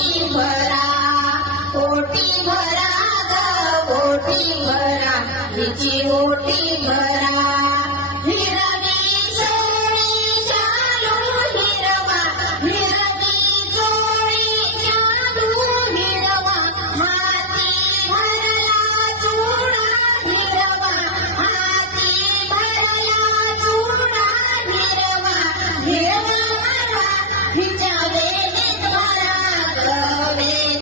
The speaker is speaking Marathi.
ओटी भरा ओटी भरा ग ओटी भरा हिची ओटी भरा